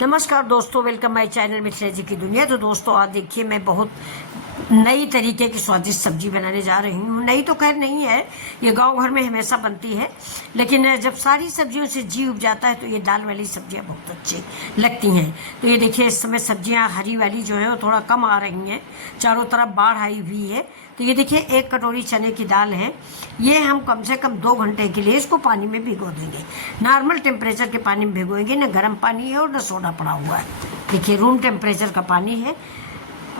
नमस्कार दोस्तों, welcome my channel Mithila जी की दुनिया। तो दोस्तों आज देखिए, मैं बहुत नई तरीके की स्वादिष्ट सब्जी बनाने जा रही हूँ। नई तो खैर नहीं है, ये गांव घर में हमेशा बनती है, लेकिन जब सारी सब्जियों से जी उब जाता है तो ये दाल वाली सब्जियाँ बहुत अच्छी लगती हैं। तो ये देखिए, इस समय सब्जियाँ हरी वाली जो है वो थोड़ा कम आ रही हैं, चारों तरफ बाढ़ आई हुई है। तो ये देखिए, 1 कटोरी चने की दाल है। ये हम कम से कम 2 घंटे के लिए इसको पानी में भिगो देंगे। नॉर्मल टेम्परेचर के पानी में भिगोएंगे, न गर्म पानी है और न सोडा पड़ा हुआ है। देखिए, रूम टेम्परेचर का पानी है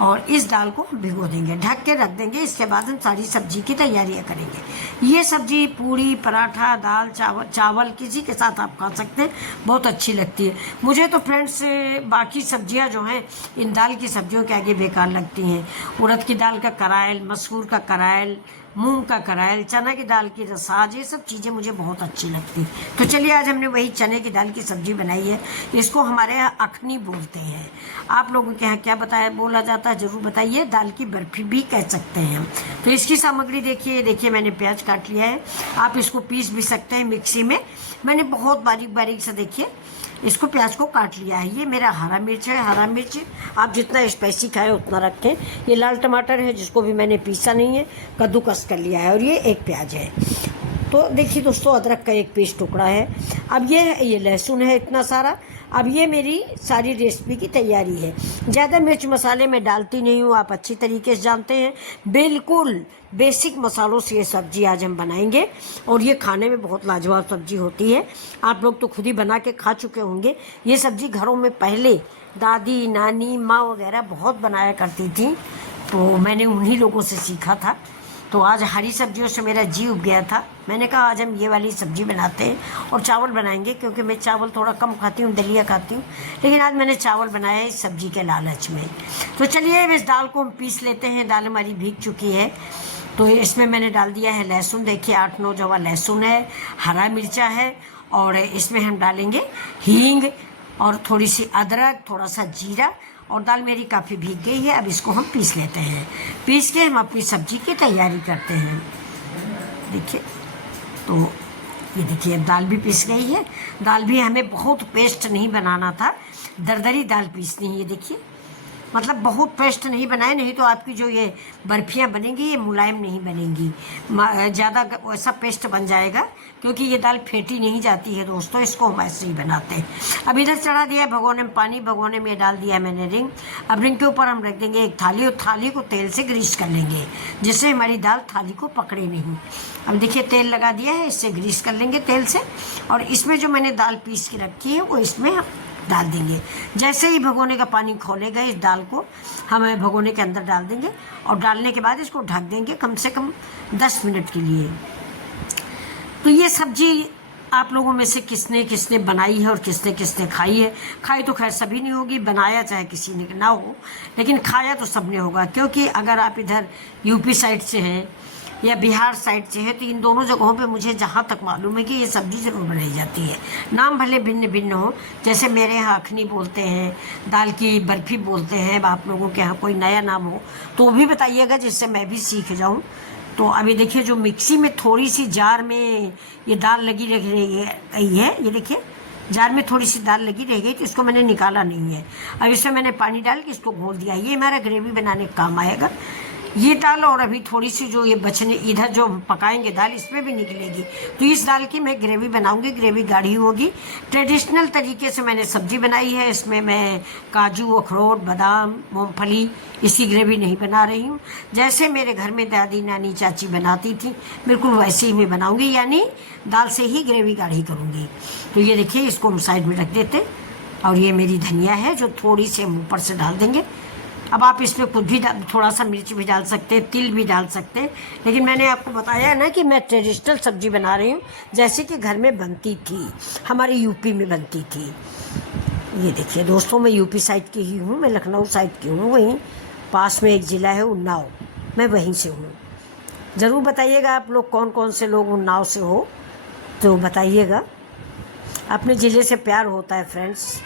और इस दाल को भिगो देंगे, ढक के रख देंगे। इसके बाद हम सारी सब्जी की तैयारियां करेंगे। ये सब्जी पूरी, पराठा, दाल, चावल किसी के साथ आप खा सकते हैं, बहुत अच्छी लगती है। मुझे तो फ्रेंड्स बाकी सब्जियां जो हैं इन दाल की सब्जियों के आगे बेकार लगती हैं। उड़द की दाल का करायल, मसूर का करायल, मूंग का करायल, चना की दाल की रसाज, ये सब चीज़ें मुझे बहुत अच्छी लगती। तो चलिए, आज हमने वही चने की दाल की सब्जी बनाई है। इसको हमारे यहाँ अखनी बोलते हैं। आप लोगों के यहाँ क्या बोला जाता है, ज़रूर बताइए। दाल की बर्फी भी कह सकते हैं। तो इसकी सामग्री देखिए, मैंने प्याज काट लिया है। आप इसको पीस भी सकते हैं मिक्सी में। मैंने बहुत बारीक बारीक से देखिए इसको प्याज को काट लिया है। ये मेरा हरा मिर्च है। हरा मिर्च आप जितना स्पाइसी खाएं उतना रखें। ये लाल टमाटर है जिसको भी मैंने पीसा नहीं है, कद्दूकस कर लिया है। और ये एक प्याज है। तो देखिए दोस्तों, अदरक का एक पीस टुकड़ा है। अब ये लहसुन है इतना सारा। अब ये मेरी सारी रेसिपी की तैयारी है। ज़्यादा मिर्च मसाले मैं डालती नहीं हूँ, आप अच्छी तरीके से जानते हैं। बिल्कुल बेसिक मसालों से ये सब्जी आज हम बनाएंगे और ये खाने में बहुत लाजवाब सब्जी होती है। आप लोग तो खुद ही बना के खा चुके होंगे। ये सब्जी घरों में पहले दादी, नानी, माँ वगैरह बहुत बनाया करती थी, तो मैंने उन्हीं लोगों से सीखा था। तो आज हरी सब्जियों से मेरा जी उब गया था। मैंने कहा आज हम ये वाली सब्जी बनाते हैं और चावल बनाएंगे, क्योंकि मैं चावल थोड़ा कम खाती हूँ, दलिया खाती हूँ। लेकिन आज मैंने चावल बनाया इस सब्जी के लालच में। तो चलिए, इस दाल को हम पीस लेते हैं। दाल हमारी भीग चुकी है। तो इसमें मैंने डाल दिया है लहसुन। देखिए, 8-9 जवा लहसुन है, हरा मिर्चा है, और इसमें हम डालेंगे हींग और थोड़ी सी अदरक, थोड़ा सा जीरा। और दाल मेरी काफ़ी भीग गई है। अब इसको हम पीस लेते हैं। पीस के हम अपनी सब्जी की तैयारी करते हैं। देखिए, तो ये देखिए, दाल भी पीस गई है। दाल भी हमें बहुत पेस्ट नहीं बनाना था, दरदरी दाल पीसनी है। ये देखिए, मतलब बहुत पेस्ट नहीं बनाए, नहीं तो आपकी जो ये बर्फियाँ बनेंगी ये मुलायम नहीं बनेंगी, ज़्यादा ऐसा पेस्ट बन जाएगा, क्योंकि ये दाल फेंटी नहीं जाती है दोस्तों। इसको हम ऐसे ही बनाते हैं। अब इधर चढ़ा दिया है भगोने में पानी, भगोने में डाल दिया है मैंने रिंग। अब रिंग के ऊपर हम रख देंगे एक थाली, और थाली को तेल से ग्रीस कर लेंगे, जिससे हमारी दाल थाली को पकड़े नहीं। अब देखिए, तेल लगा दिया है, इससे ग्रीस कर लेंगे तेल से। और इसमें जो मैंने दाल पीस के रखी है वो इसमें डाल देंगे। जैसे ही भगोने का पानी खोलेगा, इस दाल को हम भगोने के अंदर डाल देंगे और डालने के बाद इसको ढक देंगे कम से कम 10 मिनट के लिए। तो ये सब्जी आप लोगों में से किसने किसने बनाई है और किसने किसने खाई है। खाई तो खैर सभी नहीं होगी, बनाया चाहे किसी ने ना हो, लेकिन खाया तो सबने होगा। क्योंकि अगर आप इधर यूपी साइड से हैं या बिहार साइड से है, तो इन दोनों जगहों पे मुझे जहाँ तक मालूम है कि ये सब्ज़ी ज़रूर बनाई जाती है। नाम भले भिन्न भिन्न हो, जैसे मेरे यहाँ अखनी बोलते हैं, दाल की बर्फ़ी बोलते हैं। आप लोगों के यहाँ कोई नया नाम हो तो वो भी बताइएगा, जिससे मैं भी सीख जाऊँ। तो अभी देखिए, जो मिक्सी में थोड़ी सी जार में ये दाल लगी रह गई है, ये देखिए जार में थोड़ी सी दाल लगी रह गई, तो इसको मैंने निकाला नहीं है। अब इसमें मैंने पानी डाल के इसको घोल दिया। ये हमारा ग्रेवी बनाने का काम आएगा ये दाल। और अभी थोड़ी सी जो ये बचने इधर जो पकाएंगे दाल, इसमें भी निकलेगी। तो इस दाल की मैं ग्रेवी बनाऊंगी, ग्रेवी गाढ़ी होगी। ट्रेडिशनल तरीके से मैंने सब्जी बनाई है। इसमें मैं काजू, अखरोट, बादाम, मूंगफली, इसकी ग्रेवी नहीं बना रही हूँ। जैसे मेरे घर में दादी, नानी, चाची बनाती थी, बिल्कुल वैसे ही मैं बनाऊँगी, यानी दाल से ही ग्रेवी गाढ़ी करूँगी। तो ये देखिए, इसको हम साइड में रख देते। और ये मेरी धनिया है जो थोड़ी सी हम ऊपर से डाल देंगे। अब आप इसमें खुद भी थोड़ा सा मिर्च भी डाल सकते हैं, तिल भी डाल सकते हैं, लेकिन मैंने आपको बताया ना कि मैं ट्रेडिशनल सब्जी बना रही हूँ, जैसे कि घर में बनती थी, हमारे यूपी में बनती थी। ये देखिए दोस्तों, मैं यूपी साइड की ही हूँ, मैं लखनऊ साइड की हूँ। वहीं पास में एक ज़िला है उन्नाव, मैं वहीं से हूँ। ज़रूर बताइएगा आप लोग कौन कौन से लोग उन्नाव से हो, तो बताइएगा। अपने ज़िले से प्यार होता है फ्रेंड्स।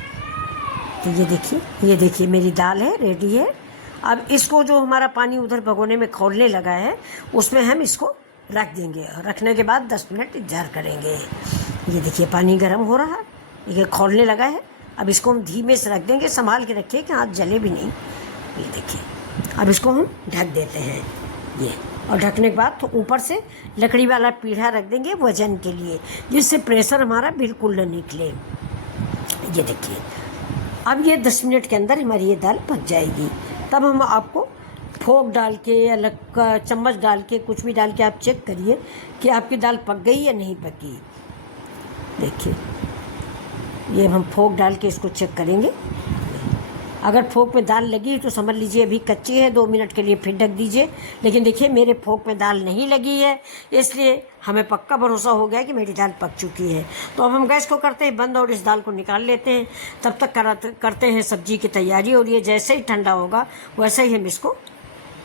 तो ये देखिए मेरी दाल है, रेडी है। अब इसको जो हमारा पानी उधर भगोने में खौलने लगा है, उसमें हम इसको रख देंगे। रखने के बाद 10 मिनट इंतजार करेंगे। ये देखिए, पानी गर्म हो रहा है, ये खौलने लगा है। अब इसको हम धीमे से रख देंगे, संभाल के रखिए कि हाथ जले भी नहीं। ये देखिए, अब इसको हम ढक देते हैं ये, और ढकने के बाद तो ऊपर से लकड़ी वाला पीढ़ा रख देंगे वजन के लिए, जिससे प्रेशर हमारा बिल्कुल न निकले। ये देखिए, अब ये 10 मिनट के अंदर हमारी ये दाल पक जाएगी। तब हम आपको फोक डाल के या चम्मच डाल के, कुछ भी डाल के आप चेक करिए कि आपकी दाल पक गई या नहीं पकी। देखिए, ये हम फोक डाल के इसको चेक करेंगे। अगर फोक में दाल लगी तो समझ लीजिए अभी कच्ची है, 2 मिनट के लिए फिर ढक दीजिए। लेकिन देखिए, मेरे फोक में दाल नहीं लगी है, इसलिए हमें पक्का भरोसा हो गया कि मेरी दाल पक चुकी है। तो अब हम गैस को करते हैं बंद और इस दाल को निकाल लेते हैं। तब तक करते हैं सब्जी की तैयारी, और ये जैसे ही ठंडा होगा वैसे ही हम इसको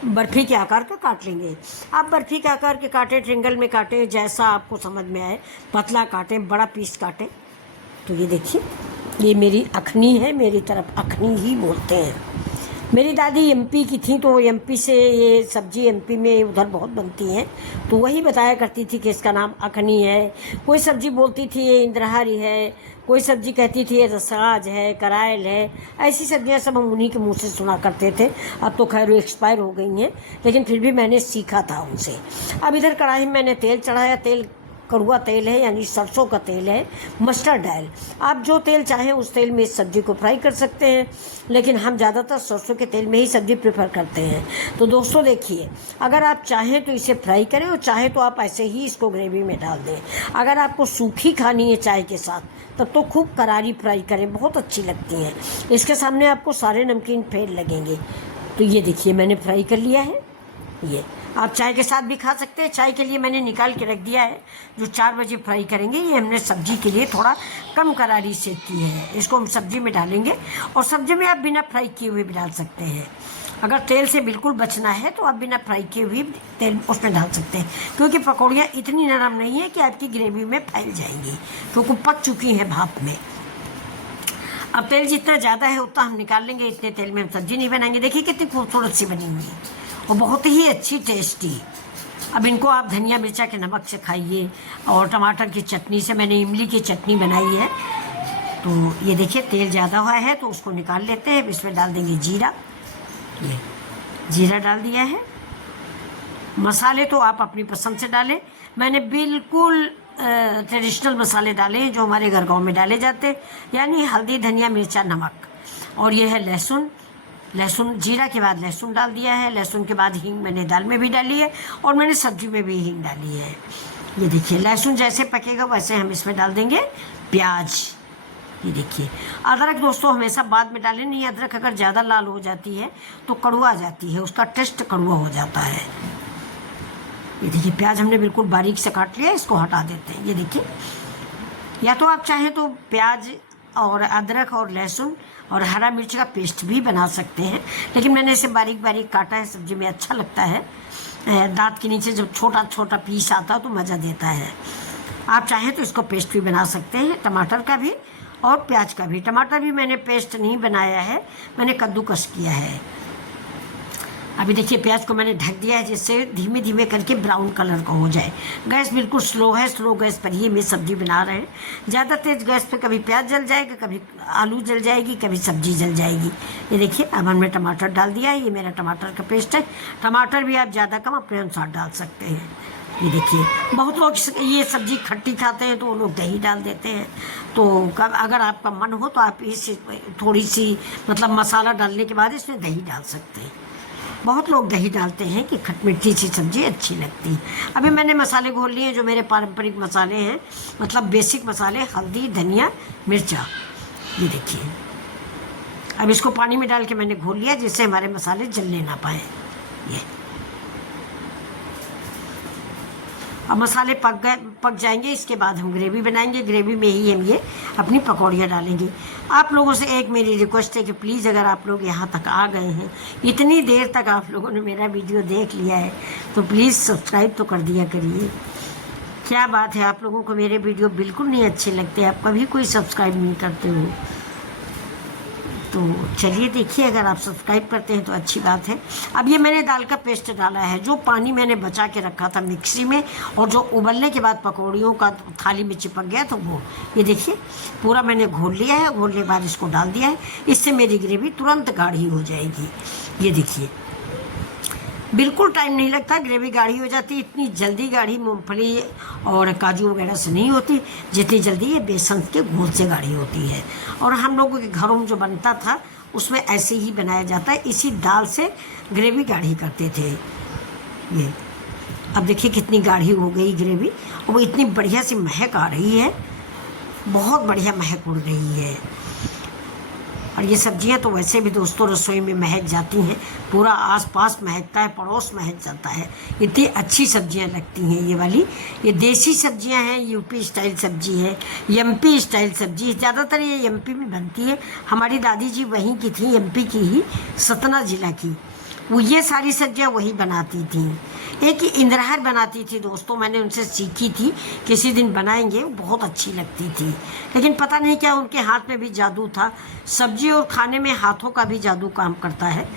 बर्फ़ी के आकार का काट लेंगे। आप बर्फ़ी के आकार के काटें, ट्रिंगल में काटें, जैसा आपको समझ में आए, पतला काटें, बड़ा पीस काटें। तो ये देखिए, ये मेरी अखनी है, मेरी तरफ अखनी ही बोलते हैं। मेरी दादी एमपी की थी, तो एमपी से ये सब्जी एमपी में उधर बहुत बनती है, तो वही बताया करती थी कि इसका नाम अखनी है। कोई सब्जी बोलती थी ये इंद्रहारी है, कोई सब्जी कहती थी ये रसराज है, करायल है। ऐसी सब्जियां सब हम उन्हीं के मुंह से सुना करते थे। अब तो खैर वो एक्सपायर हो गई हैं, लेकिन फिर भी मैंने सीखा था उनसे। अब इधर कढ़ाई में मैंने तेल चढ़ाया। तेल कड़वा तेल है, यानी सरसों का तेल है, मस्टर्ड ऑयल। आप जो तेल चाहें उस तेल में इस सब्ज़ी को फ्राई कर सकते हैं, लेकिन हम ज़्यादातर सरसों के तेल में ही सब्ज़ी प्रेफर करते हैं। तो दोस्तों देखिए, अगर आप चाहें तो इसे फ्राई करें, और चाहे तो आप ऐसे ही इसको ग्रेवी में डाल दें। अगर आपको सूखी खानी है चाय के साथ, तब तो खूब करारी फ्राई करें, बहुत अच्छी लगती हैं। इसके सामने आपको सारे नमकीन फेल लगेंगे। तो ये देखिए, मैंने फ्राई कर लिया है। ये आप चाय के साथ भी खा सकते हैं। चाय के लिए मैंने निकाल के रख दिया है, जो 4 बजे फ्राई करेंगे। ये हमने सब्जी के लिए थोड़ा कम करारी सेक की है। इसको हम सब्जी में डालेंगे, और सब्जी में आप बिना फ्राई किए हुए भी डाल सकते हैं। अगर तेल से बिल्कुल बचना है तो आप बिना फ्राई किए हुए तेल उसमें डाल सकते हैं, क्योंकि पकौड़ियाँ इतनी नरम नहीं है कि आपकी ग्रेवी में फैल जाएंगी, क्योंकि पक चुकी हैं भाप में। अब तेल जितना ज़्यादा है उतना हम निकाल लेंगे। इतने तेल में हम सब्जी नहीं बनाएंगे। देखिए कितनी खूबसूरत सी बनी हुई है, और बहुत ही अच्छी टेस्टी। अब इनको आप धनिया मिर्चा के नमक से खाइए, और टमाटर की चटनी से। मैंने इमली की चटनी बनाई है। तो ये देखिए, तेल ज़्यादा हुआ है तो उसको निकाल लेते हैं। इसमें डाल देंगे जीरा। ये जीरा डाल दिया है। मसाले तो आप अपनी पसंद से डालें। मैंने बिल्कुल ट्रेडिशनल मसाले डाले हैं जो हमारे घर गाँव में डाले जाते हैं, यानी हल्दी, धनिया, मिर्चा, नमक। और ये है लहसुन। लहसुन, जीरा के बाद लहसुन डाल दिया है। लहसुन के बाद हींग मैंने दाल में भी डाली है, और मैंने सब्जी में भी हींग डाली है। ये देखिए, लहसुन जैसे पकेगा वैसे हम इसमें डाल देंगे प्याज। ये देखिए, अदरक दोस्तों हमेशा बाद में डालें, नहीं अदरक अगर ज़्यादा लाल हो जाती है तो कड़वा जाती है, उसका टेस्ट कड़वा हो जाता है। ये देखिए, प्याज हमने बिल्कुल बारीक से काट लिया, इसको हटा देते हैं। ये देखिए, या तो आप चाहें तो प्याज और अदरक और लहसुन और हरा मिर्च का पेस्ट भी बना सकते हैं, लेकिन मैंने इसे बारीक बारीक काटा है। सब्जी में अच्छा लगता है, दांत के नीचे जब छोटा छोटा पीस आता है तो मज़ा देता है। आप चाहें तो इसको पेस्ट भी बना सकते हैं, टमाटर का भी और प्याज का भी। टमाटर भी मैंने पेस्ट नहीं बनाया है, मैंने कद्दूकस किया है। अभी देखिए, प्याज को मैंने ढक दिया है, जिससे धीमे धीमे करके ब्राउन कलर का हो जाए। गैस बिल्कुल स्लो है, स्लो गैस पर ही मैं सब्जी बना रहे हैं। ज़्यादा तेज़ गैस पे कभी प्याज जल जाएगा, कभी आलू जल जाएगी, कभी सब्जी जल जाएगी। ये देखिए, अब हमने टमाटर डाल दिया है। ये मेरा टमाटर का पेस्ट है। टमाटर भी आप ज़्यादा कम अपने अनुसार डाल सकते हैं। ये देखिए, बहुत लोग ये सब्ज़ी खट्टी खाते हैं तो वो लोग दही डाल देते हैं। तो अगर आपका मन हो तो आप इस थोड़ी सी मतलब मसाला डालने के बाद इसमें दही डाल सकते हैं। बहुत लोग दही डालते हैं कि खटमिठी सी सब्ज़ी अच्छी लगती है। अभी मैंने मसाले घोल लिए, जो मेरे पारंपरिक मसाले हैं, मतलब बेसिक मसाले, हल्दी, धनिया, मिर्चा। ये देखिए, अब इसको पानी में डाल के मैंने घोल लिया, जिससे हमारे मसाले जलने ना पाए। ये अब मसाले पक जाएंगे, इसके बाद हम ग्रेवी बनाएंगे। ग्रेवी में ही हम ये अपनी पकौड़ियाँ डालेंगे। आप लोगों से एक मेरी रिक्वेस्ट है कि प्लीज़, अगर आप लोग यहाँ तक आ गए हैं, इतनी देर तक आप लोगों ने मेरा वीडियो देख लिया है, तो प्लीज़ सब्सक्राइब तो कर दिया करिए। क्या बात है, आप लोगों को मेरे वीडियो बिल्कुल नहीं अच्छे लगते, आप कभी कोई सब्सक्राइब नहीं करते हो। तो चलिए देखिए, अगर आप सब्सक्राइब करते हैं तो अच्छी बात है। अब ये मैंने दाल का पेस्ट डाला है, जो पानी मैंने बचा के रखा था मिक्सी में, और जो उबलने के बाद पकौड़ियों का थाली में चिपक गया, तो वो ये देखिए पूरा मैंने घोल लिया है। घोलने के बाद इसको डाल दिया है। इससे मेरी ग्रेवी तुरंत गाढ़ी हो जाएगी। ये देखिए, बिल्कुल टाइम नहीं लगता, ग्रेवी गाढ़ी हो जाती है। इतनी जल्दी गाढ़ी मूंगफली और काजू वगैरह से नहीं होती, जितनी जल्दी ये बेसन के घोल से गाढ़ी होती है। और हम लोगों के घरों में जो बनता था उसमें ऐसे ही बनाया जाता है, इसी दाल से ग्रेवी गाढ़ी करते थे। ये अब देखिए कितनी गाढ़ी हो गई ग्रेवी, और वो इतनी बढ़िया सी महक आ रही है, बहुत बढ़िया महक उड़ रही है। और ये सब्जियां तो वैसे भी दोस्तों रसोई में महक जाती हैं, पूरा आसपास महकता है, पड़ोस महक जाता है। इतनी अच्छी सब्जियां लगती हैं ये वाली। ये देसी सब्जियां हैं, यूपी स्टाइल सब्जी है, एमपी स्टाइल सब्जी। ज़्यादातर ये एमपी में बनती है। हमारी दादी जी वहीं की थी, एमपी की ही, सतना जिला की। वो ये सारी सब्जियां वही बनाती थी। एक इंद्रहर बनाती थी दोस्तों, मैंने उनसे सीखी थी, किसी दिन बनाएंगे, बहुत अच्छी लगती थी। लेकिन पता नहीं क्या उनके हाथ में भी जादू था। सब्जी और खाने में हाथों का भी जादू काम करता है।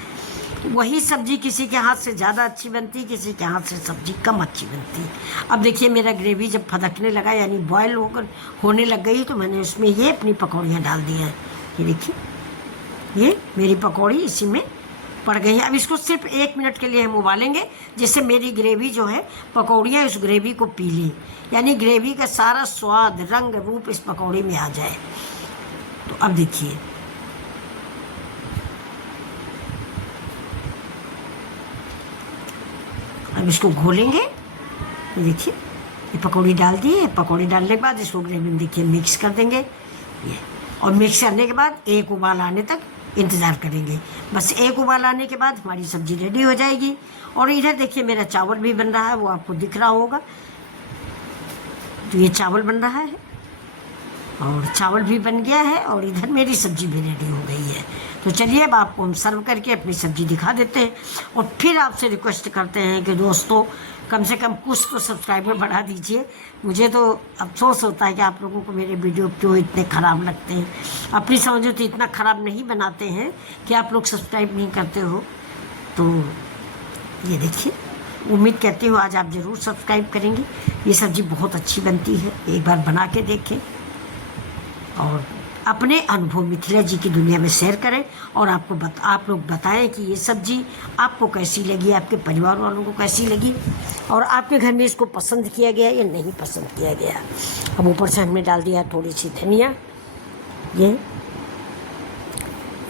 वही सब्जी किसी के हाथ से ज़्यादा अच्छी बनती, किसी के हाथ से सब्जी कम अच्छी बनती। अब देखिए मेरा ग्रेवी जब फदकने लगा, यानी बॉयल होने लग गई, तो मैंने उसमें ये अपनी पकौड़ियाँ डाल दी हैं। ये देखिए, ये मेरी पकौड़ी इसी में पड़ गई है। अब इसको सिर्फ 1 मिनट के लिए हम उबालेंगे, जिससे मेरी ग्रेवी जो है, पकौड़ियाँ उस ग्रेवी को पी लें, यानी ग्रेवी का सारा स्वाद, रंग रूप इस पकौड़ी में आ जाए। तो अब देखिए, अब इसको घोलेंगे। देखिए ये पकौड़ी डाल दी है। पकौड़ी डालने के बाद इसको ग्रेवी में देखिए मिक्स कर देंगे ये, और मिक्स करने के बाद एक उबाल आने तक इंतज़ार करेंगे। बस एक उबाल आने के बाद हमारी सब्ज़ी रेडी हो जाएगी। और इधर देखिए मेरा चावल भी बन रहा है, वो आपको दिख रहा होगा। तो ये चावल बन रहा है, और चावल भी बन गया है, और इधर मेरी सब्ज़ी भी रेडी हो गई है। तो चलिए अब आपको हम सर्व करके अपनी सब्ज़ी दिखा देते हैं, और फिर आपसे रिक्वेस्ट करते हैं कि दोस्तों कम से कम कुछ तो सब्सक्राइबर बढ़ा दीजिए। मुझे तो अफसोस होता है कि आप लोगों को मेरे वीडियो क्यों इतने ख़राब लगते हैं। अपनी समझो तो इतना ख़राब नहीं बनाते हैं कि आप लोग सब्सक्राइब नहीं करते हो। तो ये देखिए, उम्मीद करती हूँ आज आप ज़रूर सब्सक्राइब करेंगे। ये सब्ज़ी बहुत अच्छी बनती है, एक बार बना के देखें और अपने अनुभव मिथिला जी की दुनिया में शेयर करें। और आप लोग बताएं कि ये सब्ज़ी आपको कैसी लगी, आपके परिवार वालों को कैसी लगी, और आपके घर में इसको पसंद किया गया या नहीं पसंद किया गया। अब ऊपर से हमने डाल दिया थोड़ी सी धनिया। ये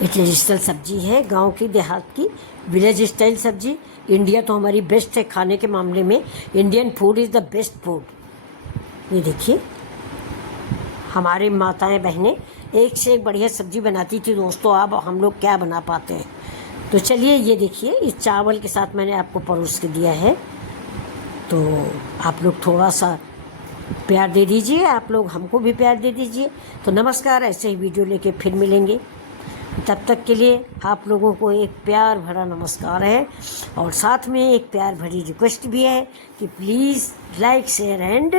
एक ट्रेडिशनल सब्ज़ी है, गांव की, देहात की, विलेज स्टाइल सब्ज़ी। इंडिया तो हमारी बेस्ट है खाने के मामले में। Indian food is the best food. ये देखिए, हमारे माताएं बहनें एक से एक बढ़िया सब्ज़ी बनाती थी दोस्तों। अब हम लोग क्या बना पाते हैं। तो चलिए ये देखिए, इस चावल के साथ मैंने आपको परोस के दिया है। तो आप लोग थोड़ा सा प्यार दे दीजिए, आप लोग हमको भी प्यार दे दीजिए। तो नमस्कार, ऐसे ही वीडियो लेके फिर मिलेंगे। तब तक के लिए आप लोगों को एक प्यार भरा नमस्कार है, और साथ में एक प्यार भरी रिक्वेस्ट भी है कि please like, share and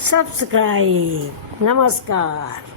subscribe. नमस्कार।